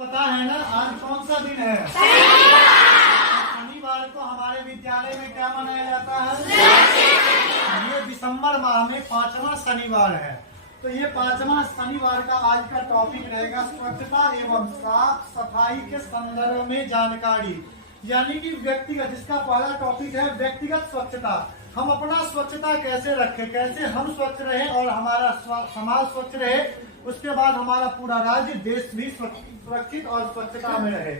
पता है ना आज कौन सा दिन है? शनिवार को हमारे विद्यालय में क्या मनाया जाता है? ये दिसंबर माह में 5वां शनिवार है। तो ये 5वां शनिवार का आज का टॉपिक रहेगा स्वच्छता एवं साफ सफाई के संदर्भ में जानकारी, यानी कि व्यक्तिगत, जिसका पहला टॉपिक है व्यक्तिगत स्वच्छता। हम अपना स्वच्छता कैसे रखें, कैसे हम स्वच्छ रहे और हमारा समाज स्वच्छ रहे, उसके बाद हमारा पूरा राज्य देश भी सुरक्षित और स्वच्छता में रहे।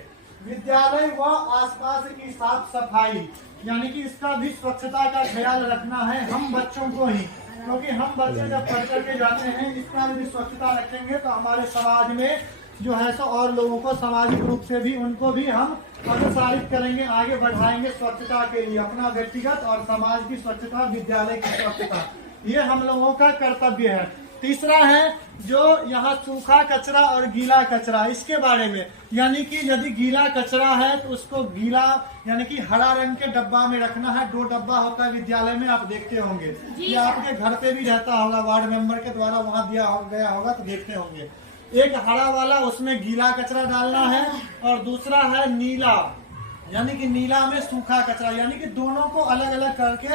विद्यालय व आसपास की साफ सफाई, यानी कि इसका भी स्वच्छता का ख्याल रखना है हम बच्चों को ही, क्योंकि हम बच्चे जब पढ़ करके जाते हैं इसका भी स्वच्छता रखेंगे तो हमारे समाज में जो है सो और लोगों को सामाजिक रूप से भी उनको भी हम अनुसारित करेंगे, आगे बढ़ाएंगे स्वच्छता के लिए। अपना व्यक्तिगत और समाज की स्वच्छता, विद्यालय की स्वच्छता, ये हम लोगों का कर्तव्य है। तीसरा है जो यहाँ सूखा कचरा और गीला कचरा, इसके बारे में, यानी कि यदि गीला कचरा है तो उसको गीला यानी कि हरा रंग के डब्बा में रखना है। 2 डब्बा होता है विद्यालय में, आप देखते होंगे, ये आपके घर पे भी रहता होगा, वार्ड मेंबर के द्वारा वहाँ दिया गया होगा तो देखते होंगे। एक हरा वाला, उसमें गीला कचरा डालना है और दूसरा है नीला, यानी कि नीला में सूखा कचरा, यानी कि दोनों को अलग अलग करके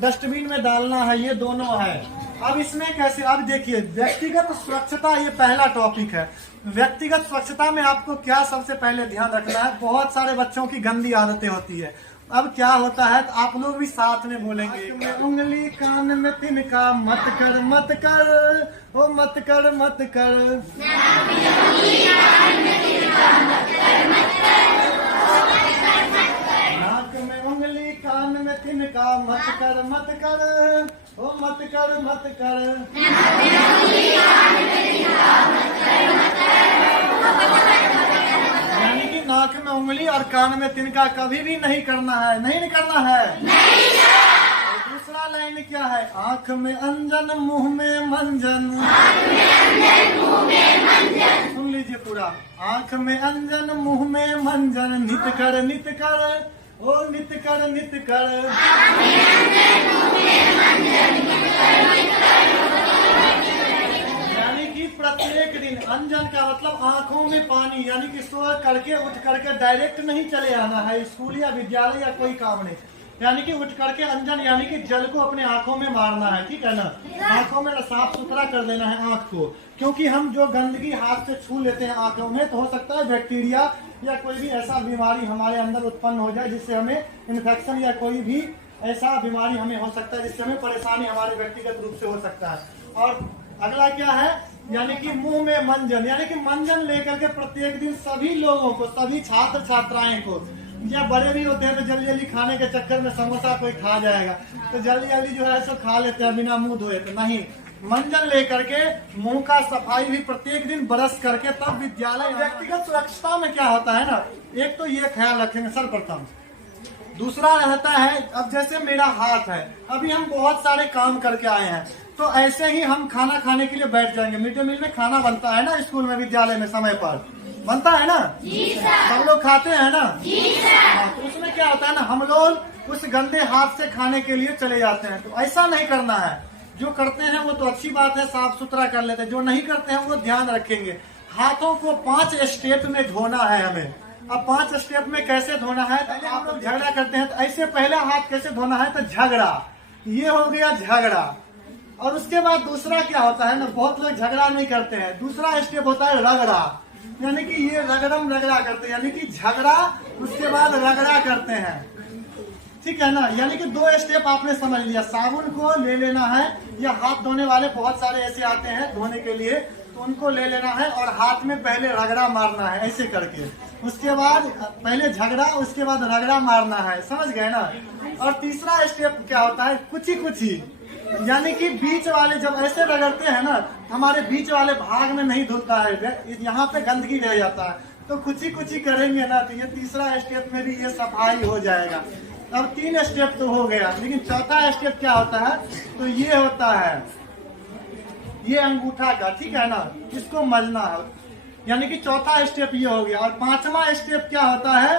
डस्टबिन में डालना है। ये दोनों है। अब इसमें कैसे, अब देखिए व्यक्तिगत स्वच्छता, ये पहला टॉपिक है। व्यक्तिगत स्वच्छता में आपको क्या सबसे पहले ध्यान रखना है, बहुत सारे बच्चों की गंदी आदतें होती है। अब क्या होता है तो आप लोग भी साथ में बोलेंगे, उंगली कान में तिनका मत कर मत कर, ओ मत कर मत कर, नाक में उंगली कान में तिनका मत कर मत कर, ओ मत कर मत कर, यानी कि नाक में उंगली और कान में तिनका कभी भी नहीं करना है, नहीं करना है। दूसरा लाइन क्या है, आंख में अंजन मुंह में मंजन, सुन लीजिए पूरा, आंख में अंजन मुंह में मंजन, नित कर ओ नित कर यानी कि प्रत्येक दिन, अंजन का मतलब आंखों में पानी, यानी कि सो करके उठ करके डायरेक्ट नहीं चले आना है स्कूल या विद्यालय या कोई काम नहीं, यानी कि उठ करके अंजन यानी कि जल को अपने आंखों में मारना है, ठीक है ना। आंखों में साफ सुथरा कर देना है आंख को, क्योंकि हम जो गंदगी हाथ से छू लेते हैं आंखों में तो हो सकता है बैक्टीरिया या कोई भी ऐसा बीमारी हमारे अंदर उत्पन्न हो जाए जिससे हमें इन्फेक्शन या कोई भी ऐसा बीमारी हमें हो सकता है जिससे हमें परेशानी हमारे व्यक्तिगत रूप से हो सकता है। और अगला क्या है, यानी कि मुंह में मंजन, यानी कि मंजन लेकर के प्रत्येक दिन सभी लोगों को, सभी छात्र छात्राएं को, या बड़े भी होते हैं तो जल्दी जल्दी खाने के चक्कर में समोसा कोई खा जाएगा तो जल्दी जल्दी जो है सो खा लेते हैं बिना मुंह धोए, तो नहीं, मंजन लेकर के मुंह का सफाई भी प्रत्येक दिन ब्रश करके तब विद्यालय। व्यक्तिगत सुरक्षा में क्या होता है ना, एक तो ये ख्याल रखेंगे सर्वप्रथम। दूसरा रहता है, अब जैसे मेरा हाथ है, अभी हम बहुत सारे काम करके आए हैं तो ऐसे ही हम खाना खाने के लिए बैठ जाएंगे। मिड डे मील में खाना बनता है ना स्कूल में, विद्यालय में समय पर बनता है ना, सब लोग खाते हैं ना। तो उसमें क्या होता है ना, हम लोग उस गंदे हाथ से खाने के लिए चले जाते हैं, तो ऐसा नहीं करना है। जो करते हैं वो तो अच्छी बात है, साफ सुथरा कर लेते हैं, जो नहीं करते हैं वो ध्यान रखेंगे। हाथों को 5 स्टेप में धोना है हमें। अब 5 स्टेप में कैसे धोना है, पहले हम लोग झगड़ा करते हैं तो ऐसे पहले हाथ कैसे धोना है, तो झगड़ा, ये हो गया झगड़ा। और उसके बाद दूसरा क्या होता है ना, बहुत लोग झगड़ा नहीं करते हैं, दूसरा स्टेप होता है रगड़ा, यानी कि ये रगड़म रगड़ा करते हैं, यानी कि झगड़ा उसके बाद रगड़ा करते हैं, ठीक है ना। यानी कि 2 स्टेप आपने समझ लिया। साबुन को ले लेना है, या हाथ धोने वाले बहुत सारे ऐसे आते हैं धोने के लिए, तो उनको ले लेना है और हाथ में पहले रगड़ा मारना है ऐसे करके, उसके बाद पहले झगड़ा उसके बाद रगड़ा मारना है, समझ गए ना। और तीसरा स्टेप क्या होता है, कुची कुची, यानी कि बीच वाले जब ऐसे रगड़ते हैं ना, हमारे बीच वाले भाग में नहीं धुलता है, यहाँ पे गंदगी रह जाता है, तो कुची कुची करेंगे ना तो ये तीसरा स्टेप में भी ये सफाई हो जाएगा। अब 3 स्टेप तो हो गया, लेकिन चौथा स्टेप क्या होता है, तो ये होता है ये अंगूठा का, ठीक है ना, इसको मलना है, यानी कि चौथा स्टेप ये हो गया। और 5वां स्टेप क्या होता है,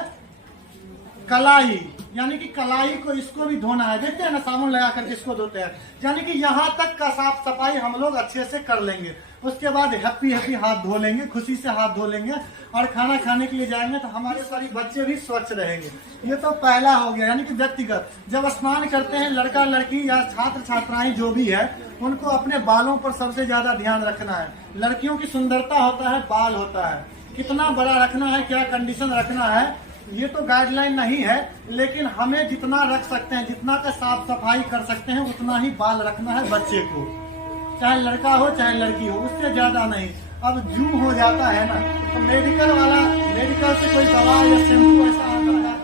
कलाई, यानी कि कलाई को इसको भी धोना है, देखते हैं ना साबुन लगा कर इसको धोते हैं, यानी कि यहाँ तक का साफ सफाई हम लोग अच्छे से कर लेंगे। उसके बाद हैप्पी हैप्पी हाथ धो लेंगे, खुशी से हाथ धो लेंगे और खाना खाने के लिए जाएंगे तो हमारे सारे बच्चे भी स्वच्छ रहेंगे। ये तो पहला हो गया, यानी कि व्यक्तिगत। जब स्नान करते हैं लड़का लड़की या छात्र छात्राएं जो भी है, उनको अपने बालों पर सबसे ज्यादा ध्यान रखना है। लड़कियों की सुंदरता होता है बाल होता है, कितना बड़ा रखना है, क्या कंडीशन रखना है, ये तो गाइडलाइन नहीं है, लेकिन हमें जितना रख सकते हैं, जितना का साफ सफाई कर सकते हैं, उतना ही बाल रखना है बच्चे को, चाहे लड़का हो चाहे लड़की हो, उससे ज्यादा नहीं। अब जूम हो जाता है ना, तो मेडिकल से कोई दवा या शैम्पू ऐसा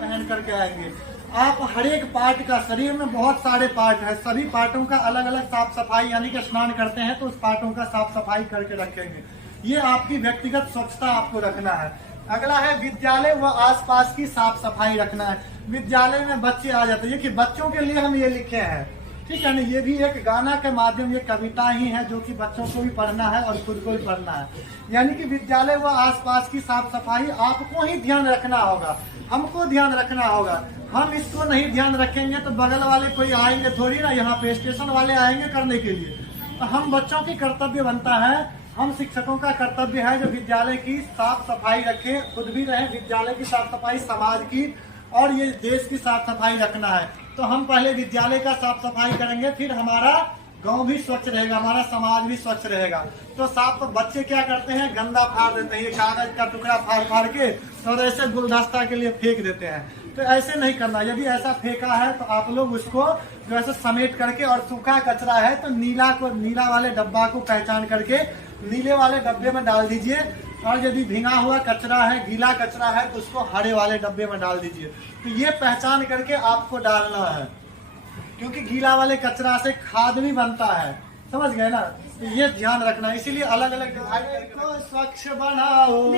पहन करके आएंगे। आप हर एक पार्ट का, शरीर में बहुत सारे पार्ट है, सभी पार्टों का अलग अलग साफ सफाई, यानी कि स्नान करते हैं तो उस पार्टों का साफ सफाई करके रखेंगे। ये आपकी व्यक्तिगत स्वच्छता आपको रखना है। अगला है विद्यालय व आसपास की साफ सफाई रखना है। विद्यालय में बच्चे आ जाते हैं कि बच्चों के लिए हम ये लिखे हैं, ठीक है ना, ये भी एक गाना के माध्यम, ये कविता ही है जो कि बच्चों को भी पढ़ना है और खुद को भी पढ़ना है। यानी कि विद्यालय व आसपास की साफ सफाई आपको ही ध्यान रखना होगा, हमको ध्यान रखना होगा। हम इसको नहीं ध्यान रखेंगे तो बगल वाले कोई आएंगे थोड़ी ना, यहाँ पे स्टेशन वाले आएंगे करने के लिए। तो हम बच्चों की कर्तव्य बनता है, हम शिक्षकों का कर्तव्य है जो विद्यालय की साफ सफाई रखें, खुद भी रहें, विद्यालय की साफ सफाई, समाज की और ये देश की साफ सफाई रखना है। तो हम पहले विद्यालय का साफ सफाई करेंगे, फिर हमारा गांव भी स्वच्छ रहेगा, हमारा समाज भी स्वच्छ रहेगा। तो साफ बच्चे क्या करते हैं, गंदा फाड़ देते हैं, ये कागज का टुकड़ा फाड़ फाड़ के और ऐसे गुलदस्ता के लिए फेंक देते हैं। तो ऐसे नहीं करना, यदि ऐसा फेंका है तो आप लोग उसको जो ऐसे समेट करके, और सूखा कचरा है तो नीला वाले डब्बा को पहचान करके नीले वाले डब्बे में डाल दीजिए, और यदि भींगा हुआ कचरा है, गीला कचरा है तो उसको हरे वाले डब्बे में डाल दीजिए। तो ये पहचान करके आपको डालना है, क्योंकि गीला वाले कचरा से खाद भी बनता है, समझ गए ना। तो ये ध्यान रखना, इसीलिए अलग अलग विद्यालय को स्वच्छ बनाओ,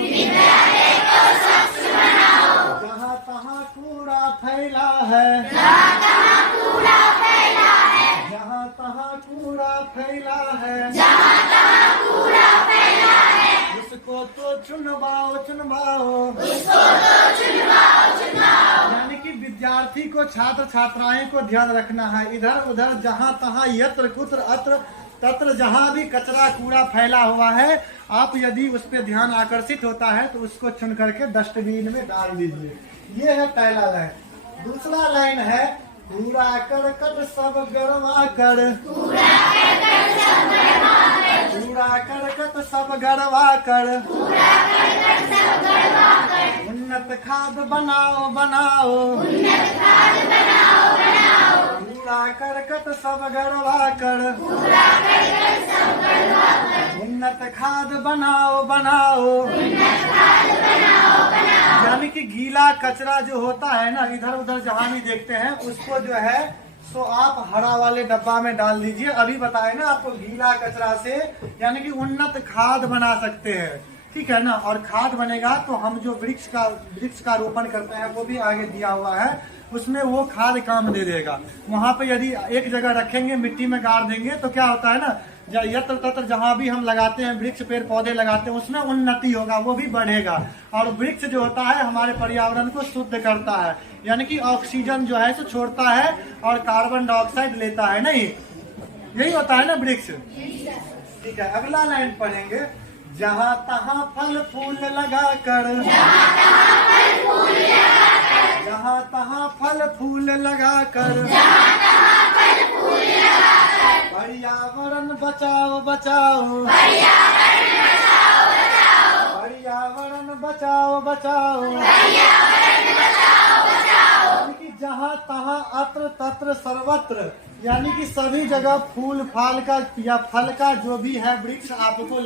जहाँ तहाँ कूड़ा फैला है, जहाँ तहाँ कूड़ा फैला है, उसको तो चुनवाओ। यानी कि विद्यार्थी को, छात्र छात्राएं को ध्यान रखना है। इधर उधर जहाँ तहाँ, यत्र कुत्र अत्र तत्र, जहाँ भी कचरा कूड़ा फैला हुआ है, आप यदि उस पर ध्यान आकर्षित होता है तो उसको चुन करके डस्टबिन में डाल दीजिए। ये है पहला लाइन। दूसरा लाइन है कूड़ा करकट सब गड़वा कर, कूड़ा करकट सब गड़वा कर, उन्नत खाद बनाओ, कूड़ा करकट सब गड़वा कर, उन्नत खाद बनाओ। यानी कि गीला कचरा जो होता है ना, इधर उधर जहाँ भी देखते हैं, उसको जो है सो आप हरा वाले डब्बा में डाल दीजिए। अभी बताए ना आपको, गीला कचरा से यानी कि उन्नत खाद बना सकते हैं, ठीक है ना। और खाद बनेगा तो हम जो वृक्ष का रोपण करते हैं वो भी आगे दिया हुआ है, उसमें वो खाद काम दे देगा। वहां पे यदि एक जगह रखेंगे, मिट्टी में गाड़ देंगे तो क्या होता है ना, यत्र तत्र जहाँ भी हम लगाते हैं वृक्ष, पेड़ पौधे लगाते हैं, उसमें उन्नति होगा, वो भी बढ़ेगा। और वृक्ष जो होता है हमारे पर्यावरण को शुद्ध करता है, यानी कि ऑक्सीजन जो है सो छोड़ता है और कार्बन डाइऑक्साइड लेता है, नहीं यही होता है ना वृक्ष, ठीक है। अगला लाइन पढ़ेंगे, जहाँ तहाँ फल फूल लगा कर, जहाँ तहाँ फल फूल लगा कर, पर्यावरण बचाओ, पर्यावरण बचाओ। यानी कि जहाँ तहाँ अत्र तत्र सर्वत्र, यानी कि सभी जगह फूल फाल का या फल का जो भी है वृक्ष आपको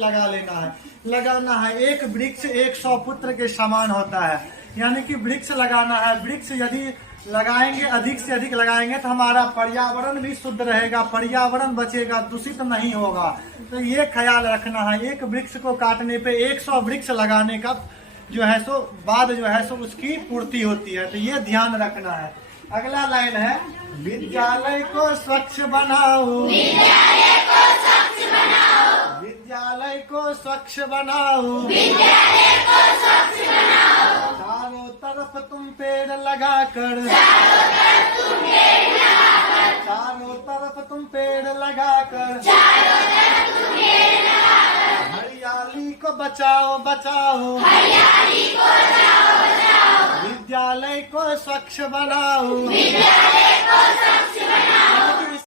लगाना है। एक वृक्ष 100 पुत्र के समान होता है, यानी कि वृक्ष लगाना है। वृक्ष यदि लगाएंगे, अधिक से अधिक लगाएंगे तो हमारा पर्यावरण भी शुद्ध रहेगा, पर्यावरण बचेगा, दूषित नहीं होगा। तो ये ख्याल रखना है। एक वृक्ष को काटने पे 100 वृक्ष लगाने का जो है सो बाद जो है सो उसकी पूर्ति होती है, तो ये ध्यान रखना है। अगला लाइन है, विद्यालय को स्वच्छ बनाओ, विद्यालय को स्वच्छ बनाओ, चारों तरफ तुम पेड़ लगाकर, चारों तरफ तुम पेड़ लगाकर, को बचाओ बचाओ, हरियाली को बचाओ बचाओ, विद्यालय को स्वच्छ बनाओ, विद्यालय